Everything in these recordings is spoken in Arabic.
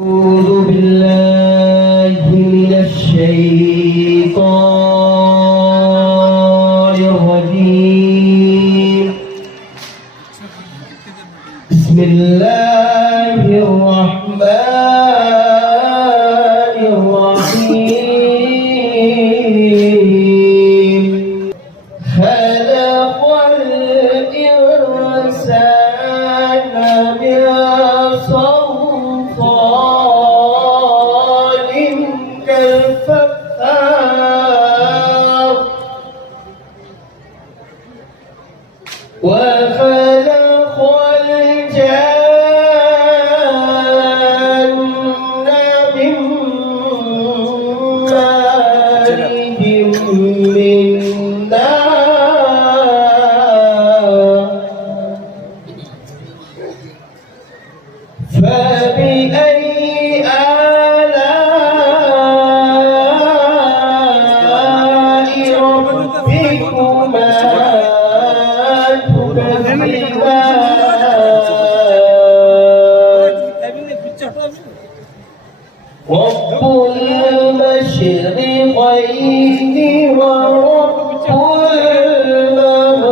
أعوذ بالله من الشيطان الرجيم. بسم الله الرحمن الرحيم. خلق الإنسان من صلصال كالفخار وخلق الجان من مارج من نار. فبأي آلاء ربكما تكذبان؟ رب المشرقين ورب المغربين.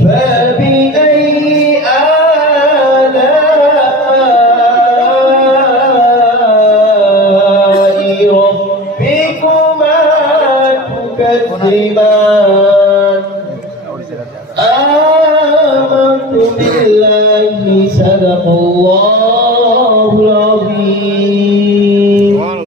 فبأي آلاء ربكما تكذبان؟ آمنت بالله صدق الله